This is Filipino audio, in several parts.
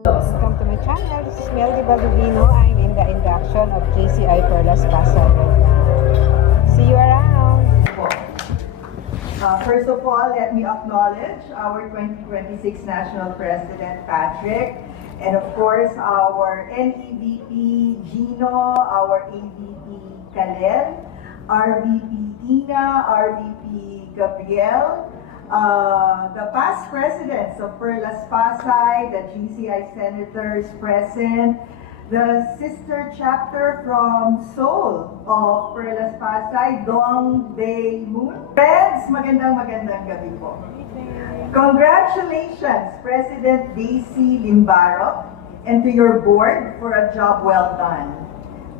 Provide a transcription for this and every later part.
Welcome to my channel. This is Meldy Baldovino. I'm in the induction of JCI Perlas Pasay right now. See you around. First of all, let me acknowledge our 2026 National President, Patrick, and of course, our NEVP, Gino, our AVP, Kalel, RVP, Ina, RVP, Gabriel, the past presidents of Perlas Pasay, the GCI senators present, the sister chapter from Seoul of Perlas Pasay, Dong Dae Moon. Friends, magandang gabi po. Congratulations, President Daisy Limbarok, and to your board for a job well done.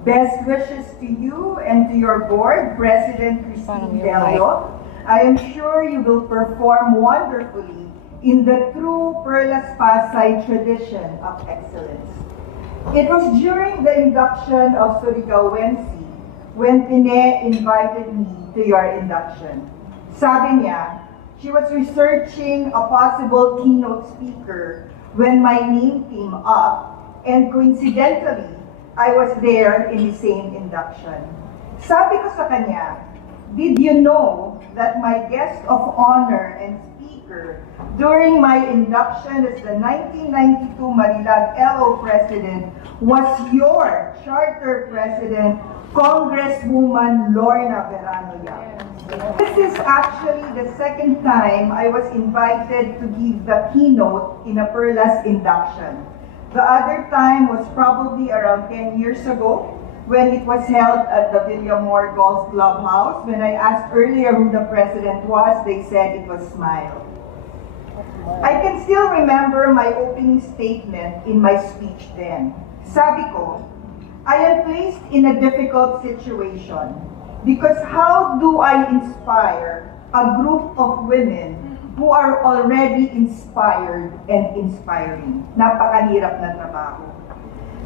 Best wishes to you and to your board, President Christine Delio. I am sure you will perform wonderfully in the true Perlas Pasay tradition of excellence. It was during the induction of Surigao Wensi when Pine invited me to your induction. Sabi niya, she was researching a possible keynote speaker when my name came up, and coincidentally, I was there in the same induction. Sabi ko sa kanya, did you know that my guest of honor and speaker during my induction as the 1992 Marilag LO President was your Charter President, Congresswoman Lorna Verano Yap. This is actually the second time I was invited to give the keynote in a Perlas induction. The other time was probably around 10 years ago, when it was held at the Villamor Golf Clubhouse. When I asked earlier who the president was, they said it was Smile. I can still remember my opening statement in my speech then. Sabi ko, I am placed in a difficult situation because how do I inspire a group of women who are already inspired and inspiring? Napakahirap na trabaho.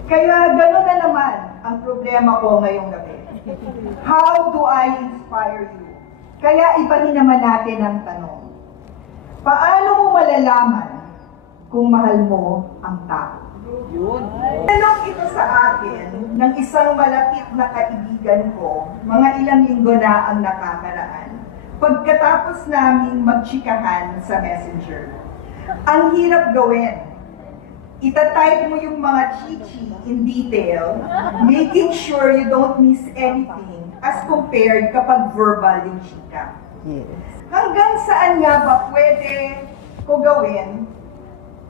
Kaya gano'n na naman ang problema ko ngayong gabi. How do I inspire you? Kaya ibahin naman natin ang tanong. Paano mo malalaman kung mahal mo ang tao? Tanong ito sa akin ng isang malapit na kaibigan ko, mga ilang linggo na ang nakakaraan, pagkatapos naming magtsikahan sa Messenger. Ang hirap gawin. Itatype mo yung mga chichi in detail, making sure you don't miss anything as compared kapag verbal yung chika. Yes. Hanggang saan nga ba pwede ko gawin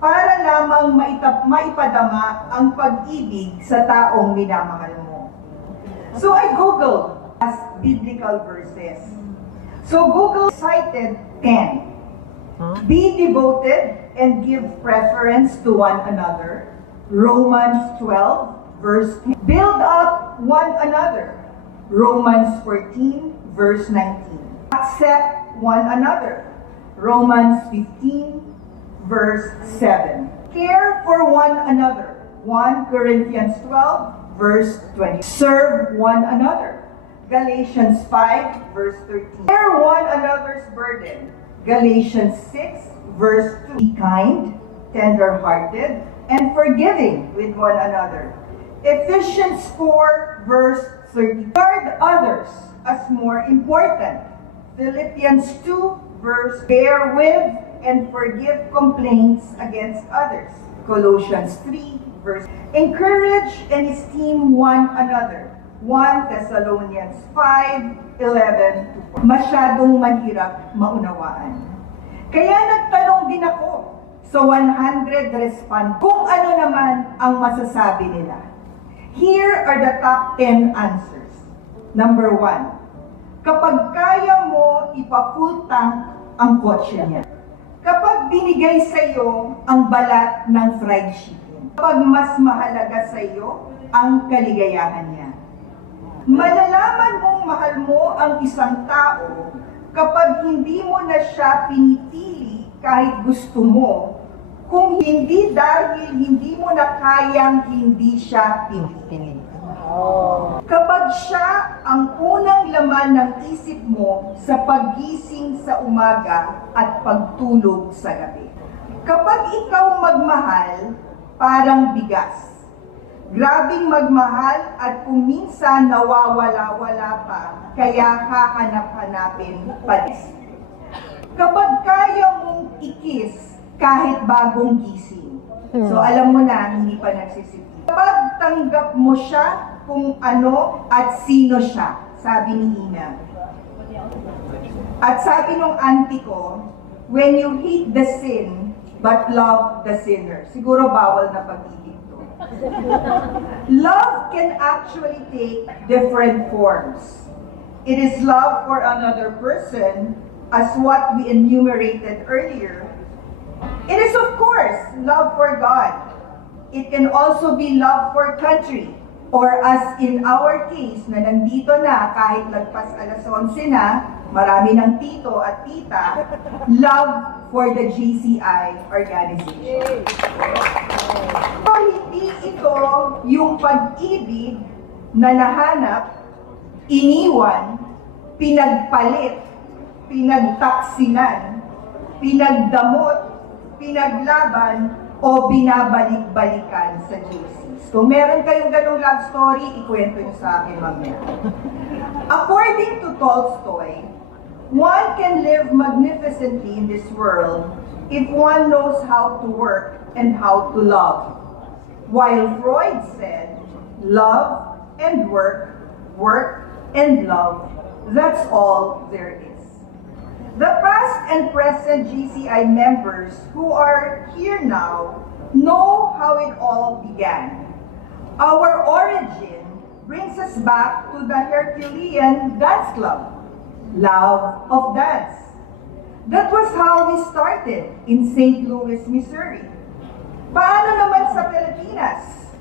para lamang maipadama ang pag-ibig sa taong minamahal mo? So I googled as biblical verses. So Google cited 10. Be devoted and give preference to one another. Romans 12, verse 10. Build up one another. Romans 14, verse 19. Accept one another. Romans 15, verse 7. Care for one another. 1 Corinthians 12, verse 20. Serve one another. Galatians 5, verse 13. Bear one another's burden. Galatians 6, verse 2. Be kind, tender-hearted, and forgiving with one another. Ephesians 4, verse 30. Regard others as more important. Philippians 2, verse. Bear with and forgive complaints against others. Colossians 3, verse. Encourage and esteem one another. 1 Thessalonians 5:11-14. Masyadong mahirap maunawaan. Kaya nagtanong din ako sa 100 respond kung ano naman ang masasabi nila. Here are the top 10 answers. Number 1, kapag kaya mo ipa-full tank ang kotse niya. Kapag binigay sa iyo ang balat ng fried chicken. Kapag mas mahalaga sa iyo ang kaligayahan niya. Malalaman mong mahal mo ang isang tao kapag hindi mo na siya pinipili kahit gusto mo, kung hindi dahil hindi mo na kayang hindi siya pinipili. Kapag siya ang unang laman ng isip mo sa paggising sa umaga at pagtulog sa gabi. Kapag ikaw magmahal, parang bigas. Grabing magmahal at kung minsan nawawala-wala pa, kaya hahanap-hanapin palis. Kapag kaya mong ikis kahit bagong gising, so alam mo na, hindi pa nagsisipin. Kapag tanggap mo siya kung ano at sino siya, sabi ni Ina. At sabi nung auntie ko, when you hate the sin, but love the sinner. Siguro bawal na pag-ibig to. Love can actually take different forms. It is love for another person, as what we enumerated earlier. It is, of course, love for God. It can also be love for country, or as in our case, na nandito na kahit lagpas alas 11 na, marami ng tito at tita, love for the GCI organization. So, hindi ito yung pag-ibig na nahanap, iniwan, pinagpalit, pinagtaksinan, pinagdamot, pinaglaban, o binabalik-balikan sa JCs. Kung meron kayong ganong love story, ikwento nyo sa akin mamaya. According to Tolstoy, one can live magnificently in this world if one knows how to work and how to love. While Freud said, love and work, work and love, that's all there is. The past and present GCI members who are here now know how it all began. Our origin brings us back to the Herculean Dance Club, Love of Dance. That was how we started in St. Louis, Missouri. Paano naman sa Pilipinas?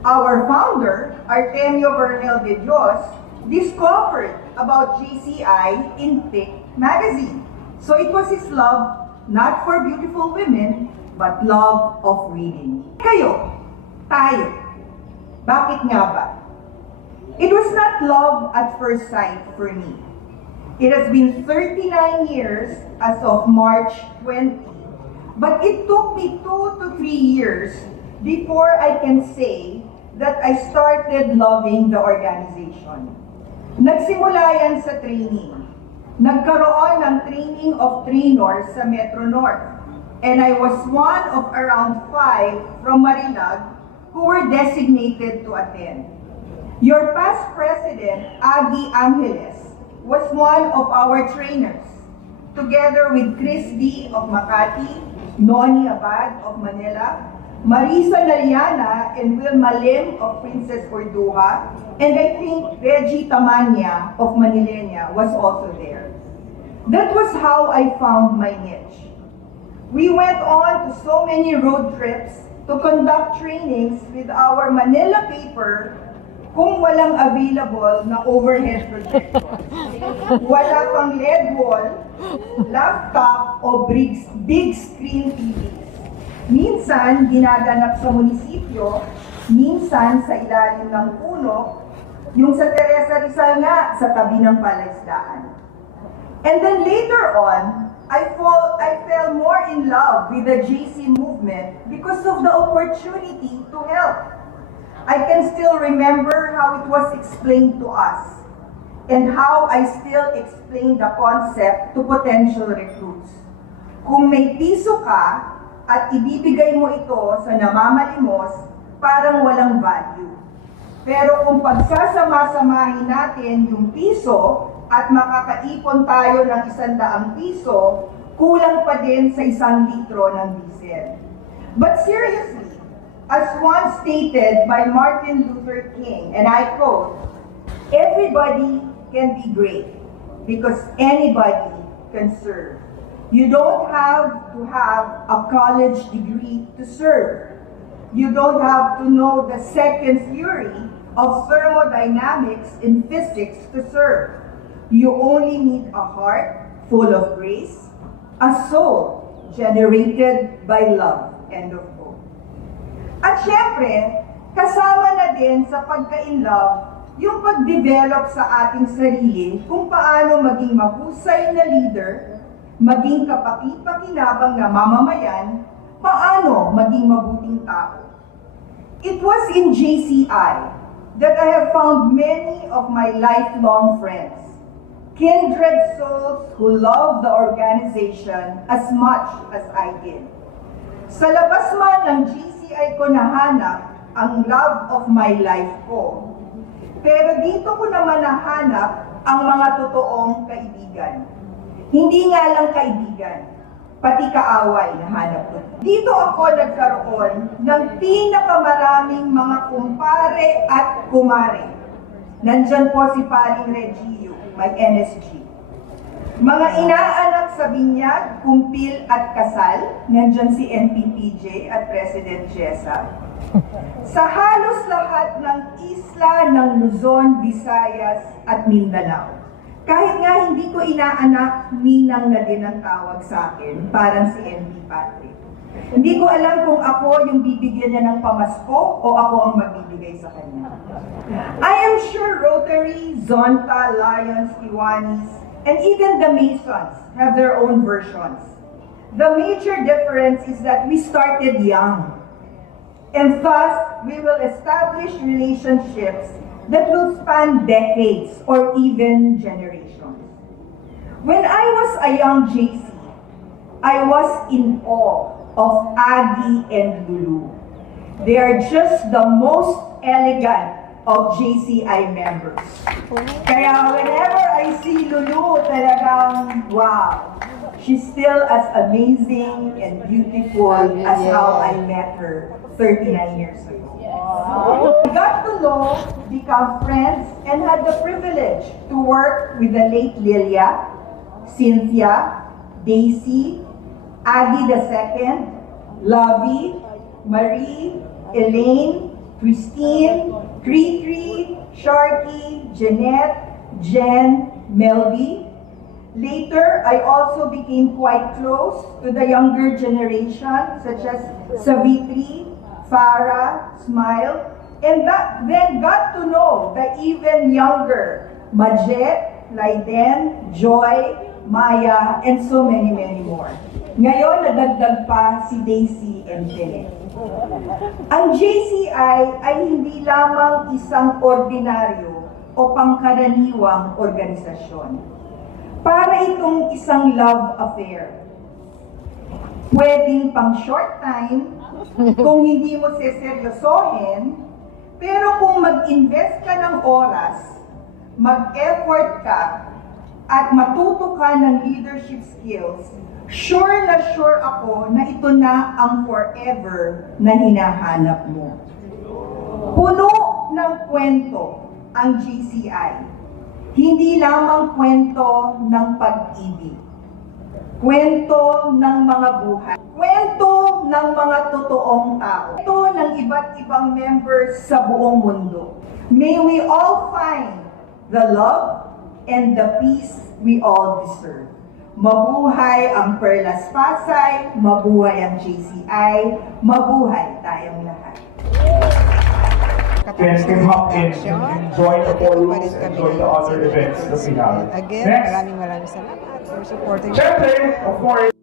Our founder, Artemio Bernal de Dios, discovered about GCI in Thick magazine. So it was his love, not for beautiful women, but love of reading. Kayo, tayo, bakit nga ba? It was not love at first sight for me. It has been 39 years as of March 20, but it took me 2 to 3 years before I can say that I started loving the organization. Nagsimula yan sa training. Nagkaroon ng training of trainers sa Metro North. And I was one of around 5 from Marilag who were designated to attend. Your past president, Aggie Angeles, was one of our trainers, together with Chris D. of Makati, Noni Abad of Manila, Marisa Nariana and Wilma Lim of Princess Cordua, and I think Reggie Tamanya of Manilena was also there. That was how I found my niche. We went on to so many road trips to conduct trainings with our Manila paper kung walang available na overhead projector. Wala pang LED wall, laptop, o big screen TVs. Minsan, ginaganap sa munisipyo, minsan sa ilalim ng puno, yung sa Teresa Rizal nga, sa tabi ng palaisdaan. And then later on, I fell more in love with the JC movement because of the opportunity to help. I can still remember how it was explained to us and how I still explain the concept to potential recruits. Kung may piso ka at ibibigay mo ito sa namamalimos, parang walang value. Pero kung pagsasama-samahin natin yung piso at makakaipon tayo ng 100 piso, kulang pa din sa 1 litro ng diesel. But seriously, as once stated by Martin Luther King, and I quote, "Everybody can be great because anybody can serve. You don't have to have a college degree to serve. You don't have to know the second theory of thermodynamics in physics to serve. You only need a heart full of grace, a soul generated by love." End of quote. At syempre, kasama na din sa pagka-in-love yung pag-develop sa ating sarili kung paano maging mahusay na leader, maging kapaki-pakinabang na mamamayan, paano maging mabuting tao. It was in JCI that I have found many of my lifelong friends, kindred souls who love the organization as much as I did. Sa labas man ng GCI ko nahanap ang love of my life ko, pero dito ko naman nahanap ang mga totoong kaibigan. Hindi nga lang kaibigan, pati kaaway nahanap ko. Dito ako nagkaroon ng pinakamaraming mga kumpare at kumare. Nandyan po si Paring Regio, may NSG. Mga inaanak sa binyag, kumpil at kasal, nandyan si NPPJ at President Jessa. Sa halos lahat ng isla ng Luzon, Visayas at Mindanao. Kahit nga hindi ko inaanak, ninang na din ang tawag sa akin, parang si NP Patrick. Hindi ko alam kung ako yung bibigyan niya ng pamasko o ako ang magbibigay sa kanya. I am sure Rotary, Zonta, Lions, Kiwanis, and even the Masons have their own versions. The major difference is that we started young. And thus, we will establish relationships that will span decades or even generations. When I was a young JC, I was in awe of Aggie and Lulu. They are just the most elegant of JCI members. Kaya whenever I see Lulu, talagang wow. She's still as amazing and beautiful as how I met her 39 years ago. We got to know, become friends, and had the privilege to work with the late Lilia, Cynthia, Daisy, Aggie II, Lovey, Marie, Elaine, Christine, Cree, Sharky, Jeanette, Jen, Melby. Later, I also became quite close to the younger generation, such as Savitri, Farah, Smile, and then got to know the even younger Majet, Laiden, Joy, Maya, and so many more. Ngayon, nadagdag pa si Daisy and Jeanette. Ang JCI ay hindi lamang isang ordinaryo o pangkaraniwang organisasyon. Para itong isang love affair. Pwedeng pang short time, kung hindi mo seseryosohin, pero kung mag-invest ka ng oras, mag-effort ka, at matuto ka ng leadership skills, sure na sure ako na ito na ang forever na hinahanap mo. Puno ng kwento ang GCI. Hindi lamang kwento ng pag-ibig. Kwento ng mga buhay. Kwento ng mga totoong tao. Kwento ng iba't ibang members sa buong mundo. May we all find the love and the peace we all deserve. Mabuhay ang Perlas Pasay, mabuhay ang JCI, mabuhay tayong lahat. Can come in and enjoy the forums, enjoy the other events that we have. Again, Next, maraming salamat for supporting. syempre, of course,